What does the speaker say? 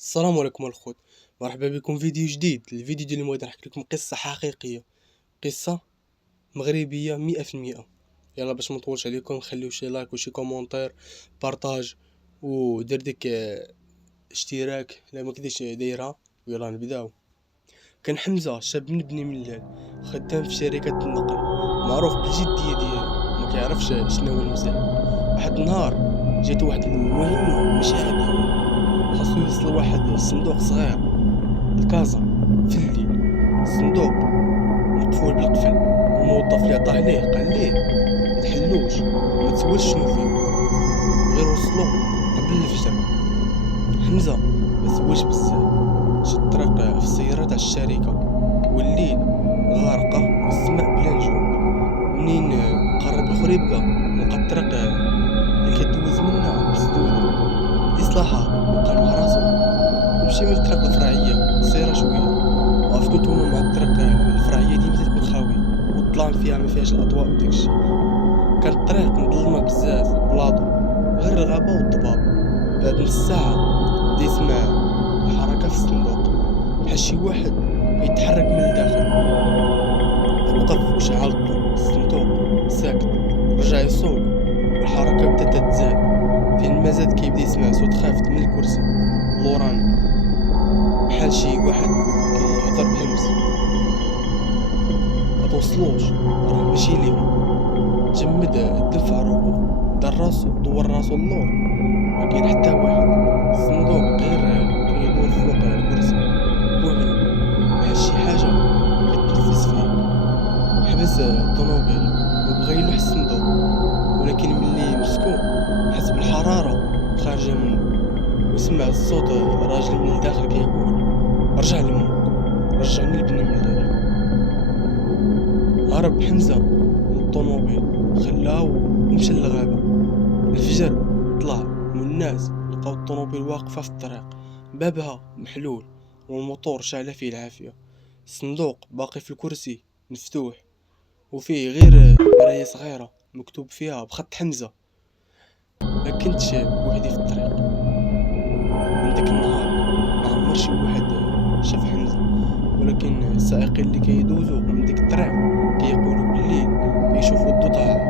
السلام عليكم الخوت. مرحبا بكم فيديو جديد. الفيديو ديال اليوم غادي نحكي لكم قصه حقيقيه، قصه مغربيه 100%. يلا باش ما نطولش عليكم، خليو شي لايك وشي كومونتير، بارطاج ودير ديك اشتراك لا ما كنتيش دايرها. ويلا نبداو. كان حمزه شاب من بني ملال، خدام في شركه النقل، معروف بالجديه ديالو، ما كيعرفش شنو هو المزاح. واحد النهار جات واحد المهمه ماشي عاديه، خاصو يوصل واحد الصندوق صغير الكازا في الليل. الصندوق مقفول بالقفل، الموظف اللي عطاه ليه قال ليه متحلوش وما تسولش شنو فيه، غير وصلو قبل الفجر. حمزة ما سولش بزاف، شد طريق في السيارة تاع الشركة، والليل غارقة والسماء بلا نجوم. منين قرب الخريبكة لقى الطريق اللي كدوز منها مسدودة. الإصلاحات وقع مع راسو يمشي من الطريق الفرعية قصيرة شوية، وعرفتو نتوما مع الطريق الفرعية ديما تكون خاوية والظلام فيها ما فيهاش الأضواء وداكشي. كانت الطريق مظلمة بزاف بلا ضو، غير الغابة والضباب. بعد نص ساعة بدا يسمع حركة في الصندوق، بحال شي واحد كيتحرك من الداخل. وقف وشعل الضو، الصندوق ساكت، رجع يصوب والحركة بدات تتزاد. فين ما زاد كيبدا يسمع صوت خافت من الكرسي اللوراني، بحال شي واحد كيهضر بهمس. ما توصلوش، راه ماشي ليهم. تجمد الدم في عروقو، دور راسو اللور، ما كاين حتى واحد. الصندوق غير كيدور فوق الكرسي بوحدو، بحال شي حاجة كتنفس فيه. حبس الطونوبيل وبغا يلوح الصندوق، ولكن ملي مسكو حس بالحرارة خارجة منه، وسمع الصوت راجل من الداخل كيقول رجع لموك، رجعني لبني ملال. هرب حمزة من الطوموبيل، خلاه ومشى للغابة. الفجر طلع والناس لقاو الطوموبيل واقفة في الطريق، بابها محلول والموتور شاعلة فيه العافية. الصندوق باقي في الكرسي مفتوح، وفيه غير مراية صغيرة مكتوب فيها بخط حمزة ما كنتش بوحدي في الطريق. من داك النهار ما عمر شي واحد شاف حمزة، ولكن السائقين اللي كيدوزو من ديك الطريق كيقولوا بالليل كيشوفوا الضو تاع